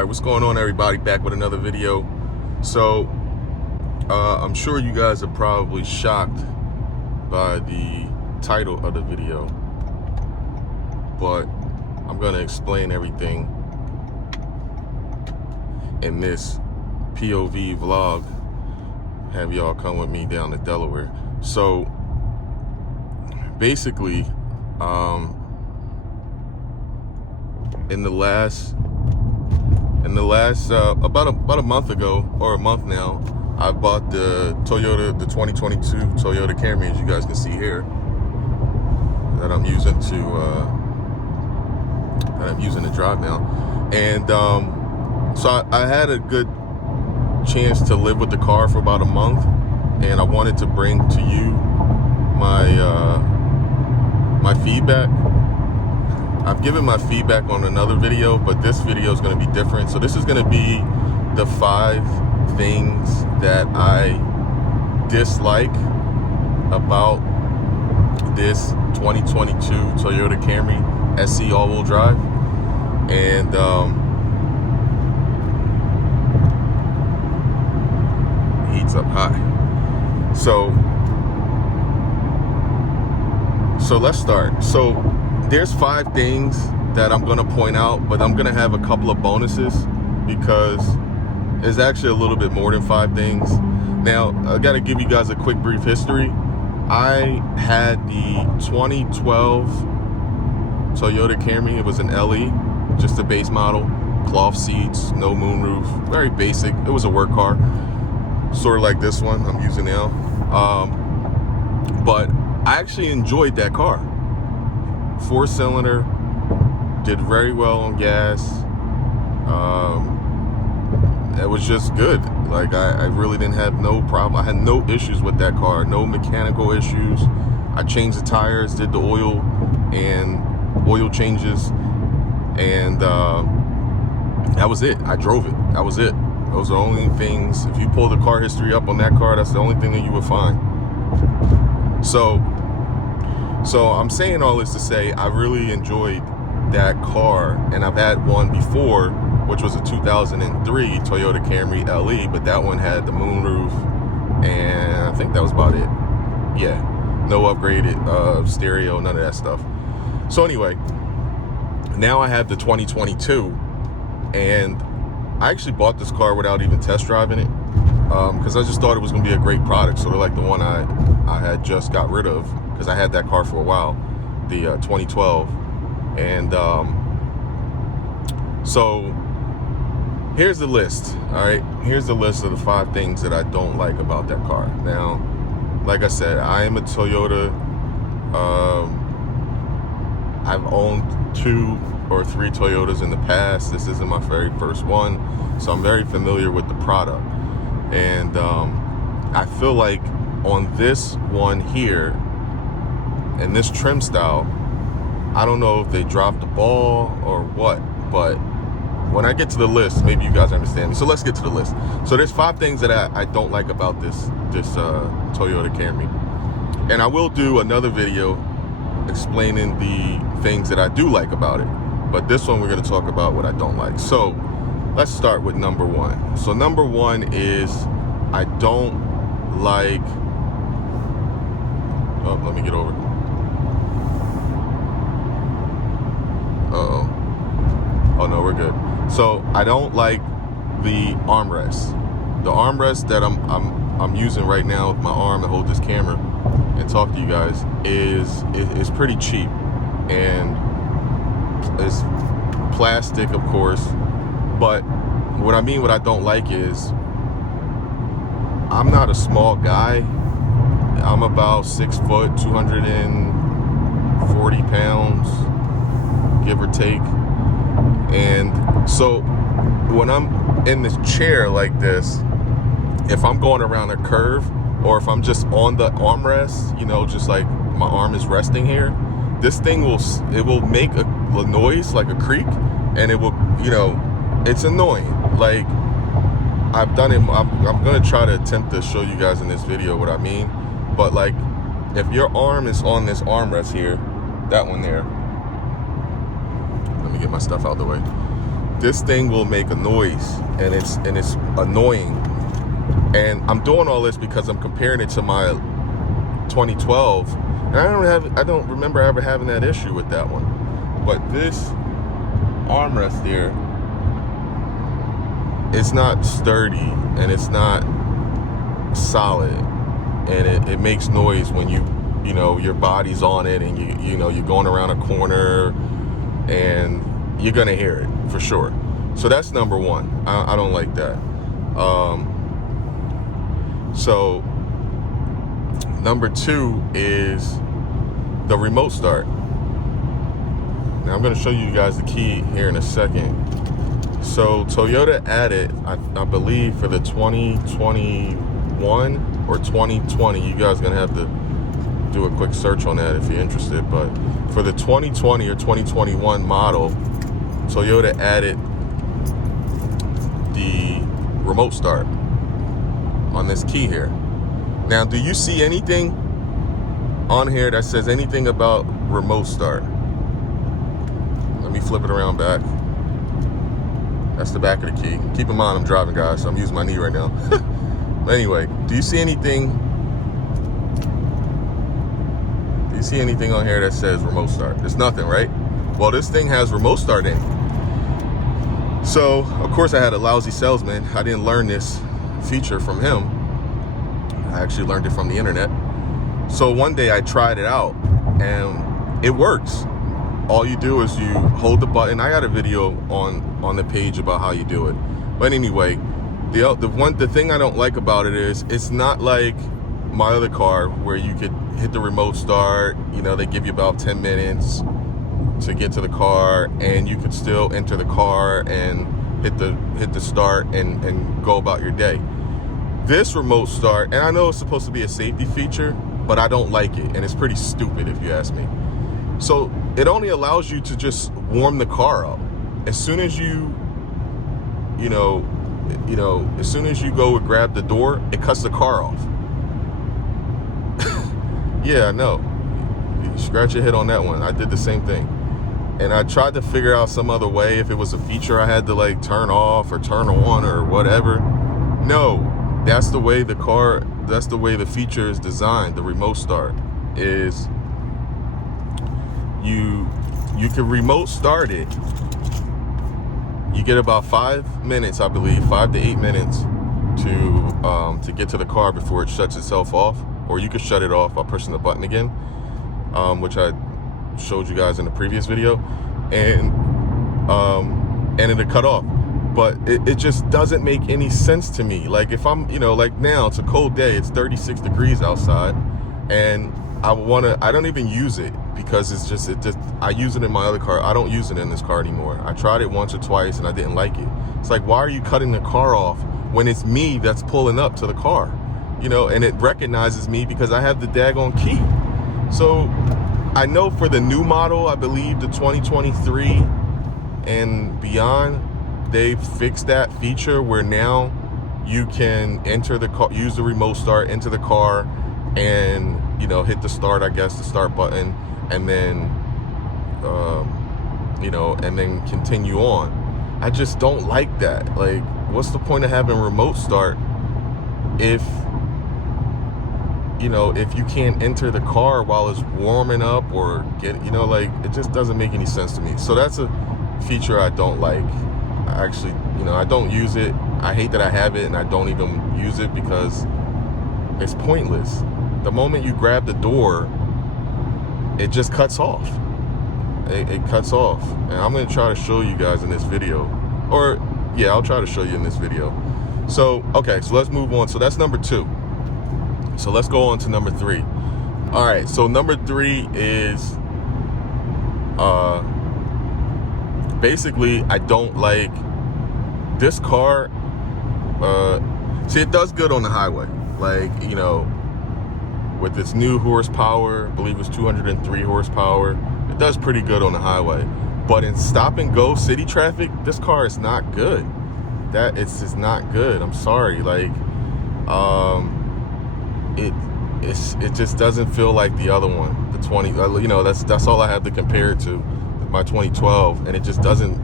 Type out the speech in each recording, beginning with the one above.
Alright, what's going on, everybody? Back with another video. So I'm sure you guys are probably shocked by the title of the video, but I'm going to explain everything in this POV vlog. Have y'all come with me down to Delaware. So basically, in the last about a month ago, or a month now, I bought the 2022 Toyota Camry, as you guys can see here, that I'm using to drive now. And so I had a good chance to live with the car for about a month, and I wanted to bring to you my feedback. I've given my feedback on another video, but this video is going to be different. So this is going to be the 5 things that I dislike about this 2022 Toyota Camry SE all-wheel drive. And heats up high. So let's start. So there's 5 things that I'm gonna point out, but I'm gonna have a couple of bonuses because it's actually a little bit more than 5 things. Now, I gotta give you guys a quick brief history. I had the 2012 Toyota Camry. It was an LE, just a base model, cloth seats, no moonroof, very basic. It was a work car, sort of like this one I'm using now. But I actually enjoyed that car. 4-cylinder, did very well on gas. It was just good. Like I really didn't have no problem. I had no issues with that car, no mechanical issues. I changed the tires, did the oil changes, and that was it. I drove it. That was it. Those are the only things. If you pull the car history up on that car, that's the only thing that you would find. So I'm saying all this to say I really enjoyed that car, and I've had one before, which was a 2003 Toyota Camry LE, but that one had the moonroof, and I think that was about it. Yeah, no upgraded stereo, none of that stuff. So anyway, now I have the 2022, and I actually bought this car without even test driving it, because I just thought it was going to be a great product, sort of like the one I had just got rid of, because I had that car for a while, the 2012. And so here's the list. All right, here's the list of the 5 things that I don't like about that car. Now, like I said, I am a Toyota. I've owned 2 or 3 Toyotas in the past. This isn't my very first one, so I'm very familiar with the product. And I feel like on this one here, and this trim style, I don't know if they dropped the ball or what, but when I get to the list, maybe you guys understand me. So let's get to the list. So there's 5 things that I don't like about this Toyota Camry. And I will do another video explaining the things that I do like about it. But this one, we're going to talk about what I don't like. So let's start with number 1. So number 1 is I don't like, oh, let me get over. Uh-oh. Oh no, we're good. So I don't like the armrest. The armrest that I'm using right now with my arm to hold this camera and talk to you guys is pretty cheap, and it's plastic, of course. But what I mean, what I don't like is I'm not a small guy. I'm about 6 foot, 240 pounds, give or take. And so when I'm in this chair like this, if I'm going around a curve, or if I'm just on the armrest, you know, just like my arm is resting here, this thing will make a noise like a creak, and it will, you know, it's annoying. Like, I've done it. I'm gonna try to attempt to show you guys in this video what I mean. But like, if your arm is on this armrest here, that one there, let me get my stuff out of the way. this thing will make a noise, and it's annoying. And I'm doing all this because I'm comparing it to my 2012, and I don't remember ever having that issue with that one. But this armrest here, it's not sturdy and it's not solid, and it makes noise when you know your body's on it, and you know you're going around a corner, and you're gonna hear it for sure. So that's number one. I don't like that. So number two is the remote start. Now I'm going to show you guys the key here in a second. So Toyota added, I believe for the 2021 or 2020, you guys are going to have to do a quick search on that if you're interested, but for the 2020 or 2021 model, Toyota added the remote start on this key here. Now, do you see anything on here that says anything about remote start? Let me flip it around back. That's the back of the key. Keep in mind I'm driving, guys, so I'm using my knee right now. But anyway, do you see anything on here that says remote start? There's nothing, right? Well, this thing has remote start in it. So of course I had a lousy salesman. I didn't learn this feature from him. I actually learned it from the internet. So one day I tried it out, and it works. All you do is you hold the button. I got a video on the page about how you do it. But anyway, the thing I don't like about it is it's not like my other car where you could hit the remote start. You know, they give you about 10 minutes to get to the car, and you could still enter the car and hit the start and go about your day. This remote start, and I know it's supposed to be a safety feature, but I don't like it, and it's pretty stupid if you ask me. So it only allows you to just warm the car up. As soon as you as soon as you go and grab the door, it cuts the car off. Yeah, I know. You scratch your head on that one. I did the same thing. And I tried to figure out some other way, if it was a feature I had to like turn off or turn on or whatever. No, that's the way the feature is designed. The remote start is you can remote start it. You get about 5 minutes, I believe, 5 to 8 minutes to get to the car before it shuts itself off, or you can shut it off by pushing the button again, which I showed you guys in the previous video, and it'll cut off. But it just doesn't make any sense to me. Like if I'm, like now it's a cold day, it's 36 degrees outside, and I don't even use it because I use it in my other car. I don't use it in this car anymore. I tried it once or twice and I didn't like it. It's like, why are you cutting the car off when it's me that's pulling up to the car? And it recognizes me because I have the daggone key. So I know for the new model, I believe the 2023 and beyond, they fixed that feature where now you can enter the car, use the remote start into the car, and hit the start, I guess, the start button, and then and then continue on. I just don't like that. Like, what's the point of having remote start if you can't enter the car while it's warming up or it just doesn't make any sense to me. So that's a feature I don't like. Actually, I don't use it. I hate that I have it, and I don't even use it because it's pointless. The moment you grab the door, it just cuts off. It cuts off. And I'm going to try to show you guys in this video. I'll try to show you in this video. So, okay, so let's move on. So that's number 2. So let's go on to number 3. All right, so number 3 is basically, I don't like this car. See, it does good on the highway. Like, with its new horsepower, I believe it's 203 horsepower. It does pretty good on the highway. But in stop and go city traffic, this car is not good. It's just not good. I'm sorry. Like, it just doesn't feel like the other one, the 20. That's all I have to compare it to, my 2012, and it just doesn't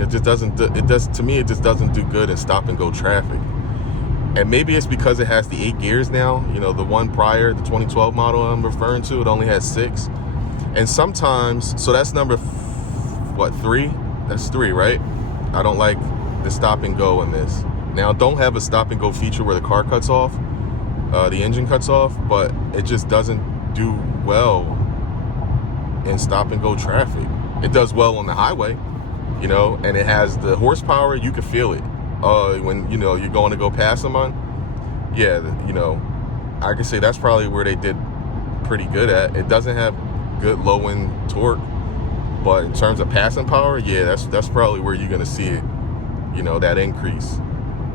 It just doesn't. It does to me. It just doesn't do good in stop and go traffic. And maybe it's because it has the 8 gears now. You know, the one prior, the 2012 model I'm referring to, it only has 6. And sometimes, so that's number, 3? That's 3, right? I don't like the stop and go in this. Now, don't have a stop and go feature where the car cuts off, the engine cuts off, but it just doesn't do well in stop and go traffic. It does well on the highway, you know, and it has the horsepower. You can feel it when, you know, you're going to go past someone. Yeah, you know, I can say that's probably where they did pretty good at. It doesn't have good low end torque, but in terms of passing power, yeah, that's probably where you're gonna see it, you know, that increase,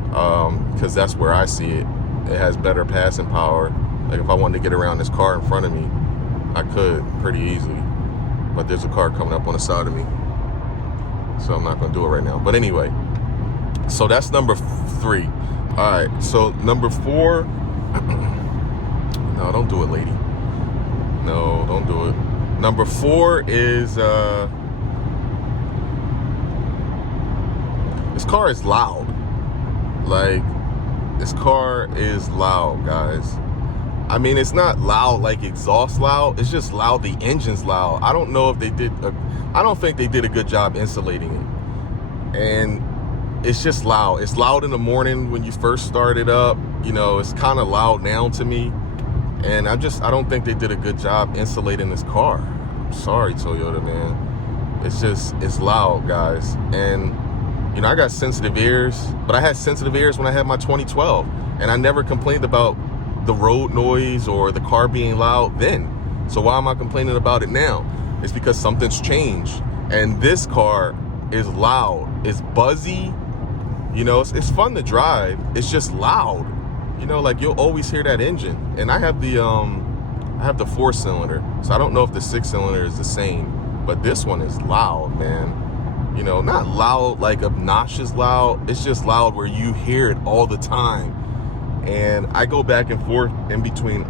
because that's where I see it. It has better passing power. Like if I wanted to get around this car in front of me, I could pretty easily, but there's a car coming up on the side of me, so I'm not gonna do it right now. But anyway, so that's number 3. All right, so number 4. No, don't do it, lady. No, don't do it. Number 4 is this car is loud. Like, this car is loud, guys. I mean, it's not loud like exhaust loud. It's just loud. The engine's loud. I don't know if they did. I don't think they did a good job insulating it. And it's just loud. It's loud in the morning when you first start it up. You know, it's kind of loud now to me. And I don't think they did a good job insulating this car. I'm sorry, Toyota, man. It's loud, guys. And, you know, I got sensitive ears, but I had sensitive ears when I had my 2012. And I never complained about the road noise or the car being loud then. So why am I complaining about it now? It's because something's changed. And this car is loud. It's buzzy. You know, it's fun to drive. It's just loud. You know, like you'll always hear that engine. And I have the 4-cylinder, so I don't know if the 6-cylinder is the same, but this one is loud, man. You know, not loud like obnoxious loud. It's just loud where you hear it all the time. And I go back and forth in between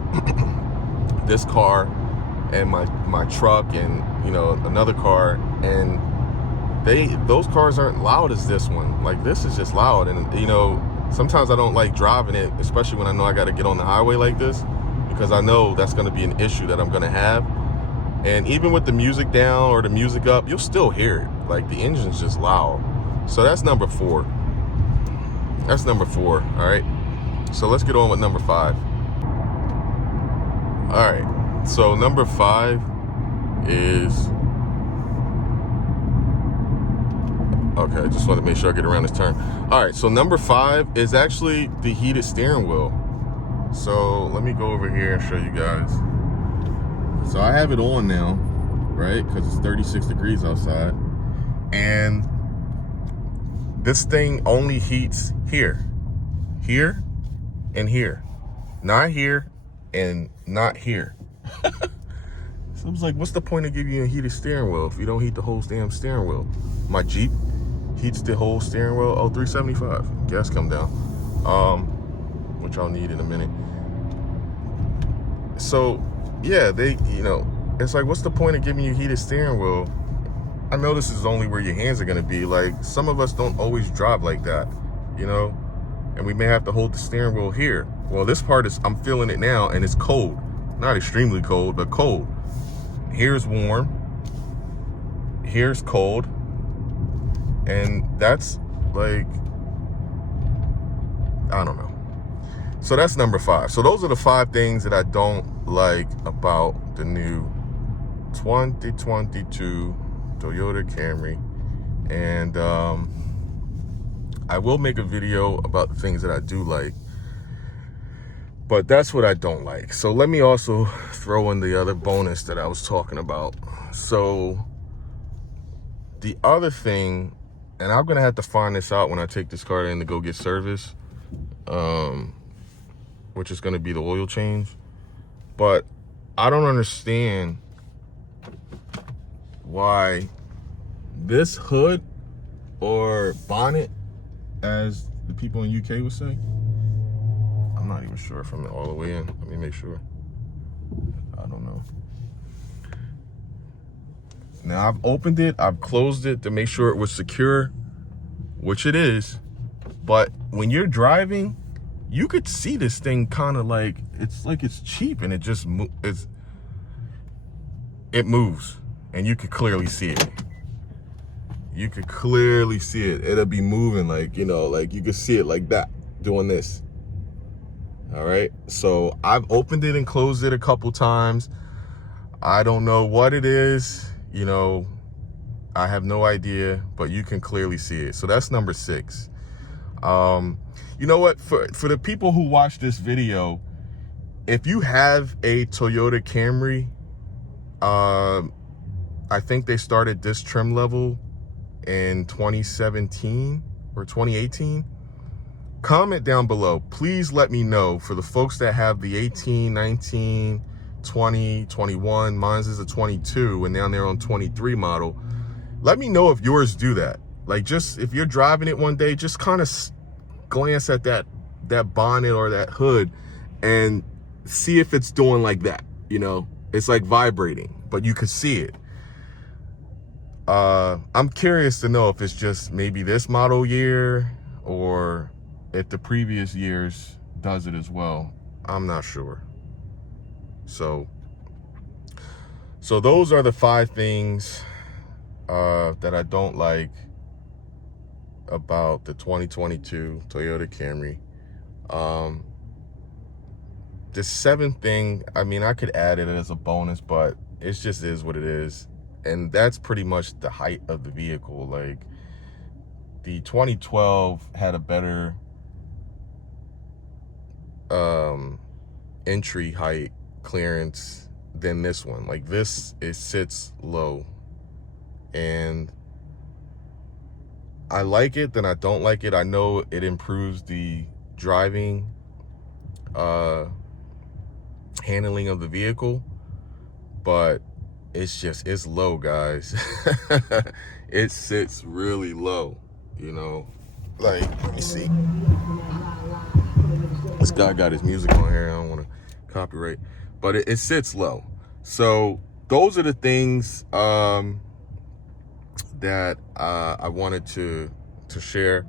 this car and my truck and, you know, another car, and those cars aren't loud as this one. Like, this is just loud. And, you know, sometimes I don't like driving it, especially when I know I got to get on the highway like this, because I know that's going to be an issue that I'm going to have. And even with the music down or the music up, you'll still hear it. Like, the engine's just loud. So that's number 4. That's number 4, all right? So let's get on with number 5. All right, so number 5 is... Okay, I just want to make sure I get around this turn. All right, so number 5 is actually the heated steering wheel. So let me go over here and show you guys. So I have it on now, right? Because it's 36 degrees outside. And this thing only heats here, here, and here. Not here and not here. So I was like, what's the point of giving you a heated steering wheel if you don't heat the whole damn steering wheel? My Jeep heats the whole steering wheel. Oh, $375. Gas come down. Which I'll need in a minute. So, yeah, you know, it's like, what's the point of giving you heated steering wheel? I know this is only where your hands are going to be. Like, some of us don't always drive like that, you know? And we may have to hold the steering wheel here. Well, this part is, I'm feeling it now, and it's cold. Not extremely cold, but cold. Here's warm. Here's cold. And that's like, I don't know. So that's number 5. So those are the 5 things that I don't like about the new 2022 Toyota Camry. And I will make a video about the things that I do like, but that's what I don't like. So let me also throw in the other bonus that I was talking about. So the other thing, and I'm gonna have to find this out when I take this car in to go get service, which is gonna be the oil change. But I don't understand why this hood or bonnet, as the people in UK would say, I'm not even sure if I'm all the way in. Let me make sure. I don't know. Now I've opened it, I've closed it to make sure it was secure, which it is. But when you're driving, you could see this thing kind of like it's cheap, and it just it moves, and you could clearly see it. You could clearly see it. It'll be moving, like, you know, like you could see it like that, doing this. All right, so I've opened it and closed it a couple times. I don't know what it is, you know, I have no idea, but you can clearly see it. So that's number 6. You know what, for the people who watch this video, if you have a Toyota Camry, I think they started this trim level in 2017 or 2018. Comment down below. Please let me know, for the folks that have the 18, 19, 20, 21, mine's is a 22, and down there on 23 model. Let me know if yours do that. Like, just if you're driving it one day, just kind of glance at that bonnet or that hood and see if it's doing like that. You know, it's like vibrating, but you could see it. I'm curious to know if it's just maybe this model year, or if the previous years does it as well. I'm not sure. So those are the 5 things that I don't like about the 2022 Toyota Camry. The 7th thing, I mean, I could add it as a bonus, but it just is what it is. And that's pretty much the height of the vehicle. Like, the 2012 had a better entry height clearance than this one. Like, this, it sits low, and I like it, then I don't like it. I know it improves the driving handling of the vehicle, but it's low, guys. It sits really low, you know. Like, let me see, this guy got his music on here, I don't want to copyright, but it sits low. So those are the things that I wanted to share.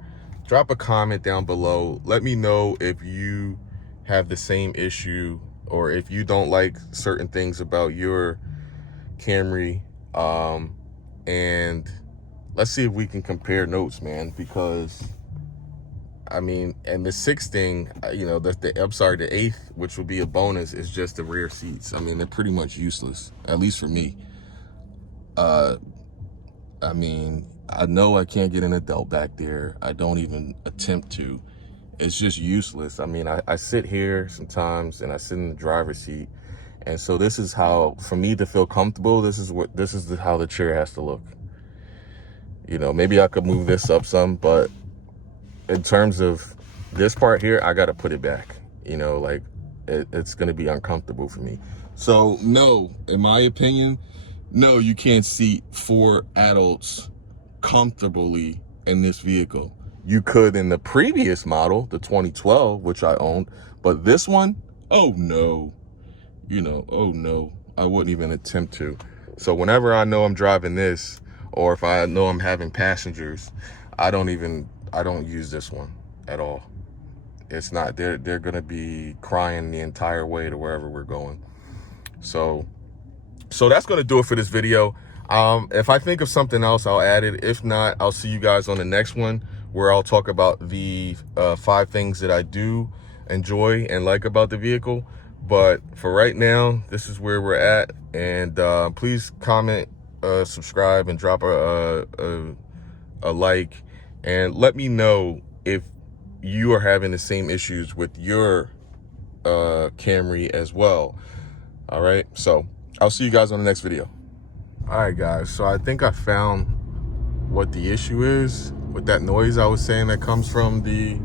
Drop a comment down below. Let me know if you have the same issue, or if you don't like certain things about your Camry, and let's see if we can compare notes, man. Because I mean, and the 6th thing, you know, the 8th, which will be a bonus, is just the rear seats. I mean, they're pretty much useless, at least for me. I mean, I know I can't get an adult back there. I don't even attempt to. It's just useless. I mean, I sit here sometimes, and I sit in the driver's seat. And so this is how, for me to feel comfortable, this is how the chair has to look. You know, maybe I could move this up some, but in terms of this part here, I got to put it back. You know, like, it's going to be uncomfortable for me. So no, in my opinion, no, you can't seat 4 adults comfortably in this vehicle. You could in the previous model, the 2012, which I owned, but this one, oh no, you know, oh no, I wouldn't even attempt to. So whenever I know I'm driving this, or if I know I'm having passengers, I don't use this one at all. It's not, they're gonna be crying the entire way to wherever we're going. So that's gonna do it for this video. If I think of something else, I'll add it. If not, I'll see you guys on the next one, where I'll talk about the 5 things that I do enjoy and like about the vehicle. But for right now, this is where we're at. And please comment, subscribe, and drop a like, and let me know if you are having the same issues with your Camry as well. All right, so I'll see you guys on the next video. All right, guys, so I think I found what the issue is with that noise I was saying that comes from the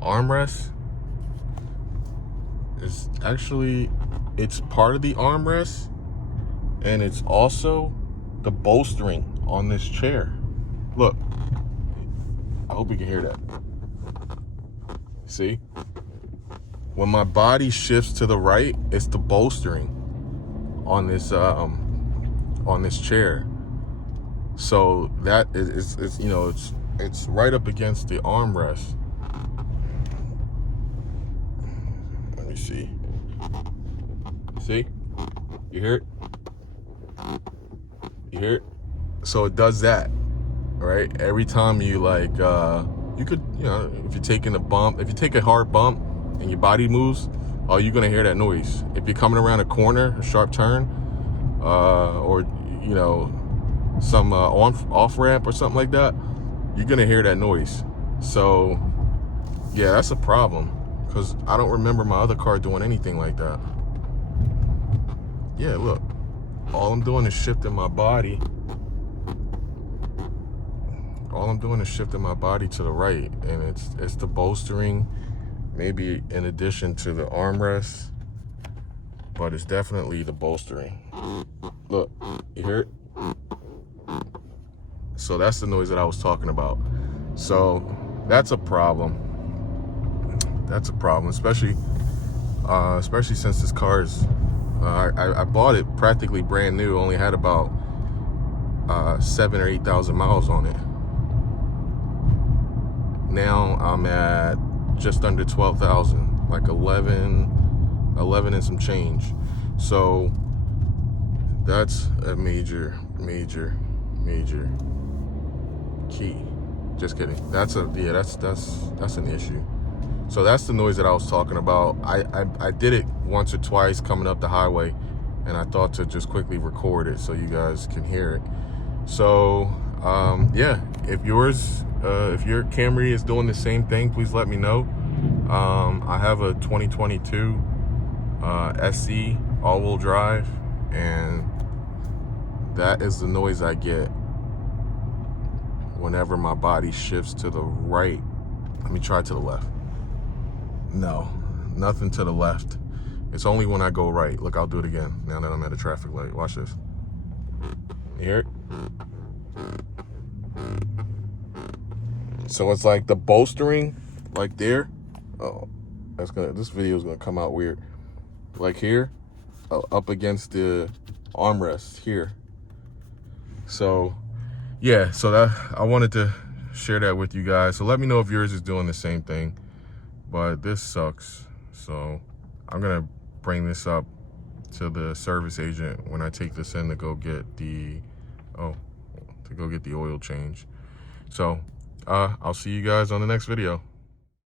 armrest. It's part of the armrest, and it's also the bolstering on this chair. Look, I hope you can hear that. See? When my body shifts to the right, it's the bolstering on this on this chair. So that is you know, it's right up against the armrest. Let me see. See? You hear it? You hear it? So it does that, right? Every time you like, you could, you know, if you're taking a bump, if you take a hard bump and your body moves, oh, you're gonna hear that noise. If you're coming around a corner, a sharp turn, or you know, some off ramp or something like that, you're gonna hear that noise. So yeah, that's a problem, because I don't remember my other car doing anything like that. Yeah, look, all I'm doing is shifting my body. All I'm doing is shifting my body to the right, and it's the bolstering, maybe in addition to the armrest, but it's definitely the bolstering. Look, you hear it? So that's the noise that I was talking about. So that's a problem. That's a problem, especially since this car is, I bought it practically brand new, only had about 7,000 or 8,000 miles on it. Now I'm at just under 12,000, like 11 and some change. So that's a major key. Just kidding. That's an issue. So that's the noise that I was talking about. I did it once or twice coming up the highway, and I thought to just quickly record it so you guys can hear it. So yeah, if your Camry is doing the same thing, please let me know. I have a 2022 SE all-wheel drive, and that is the noise I get whenever my body shifts to the right. Let me try to the left. No, nothing to the left. It's only when I go right. Look, I'll do it again now that I'm at a traffic light. Watch this. You hear it? So it's like the bolstering, like there. Oh, this video is gonna come out weird. Like here, up against the armrest here. So yeah, so that I wanted to share that with you guys. So let me know if yours is doing the same thing. But this sucks. So I'm gonna bring this up to the service agent when I take this in to go get the oil change. So I'll see you guys on the next video.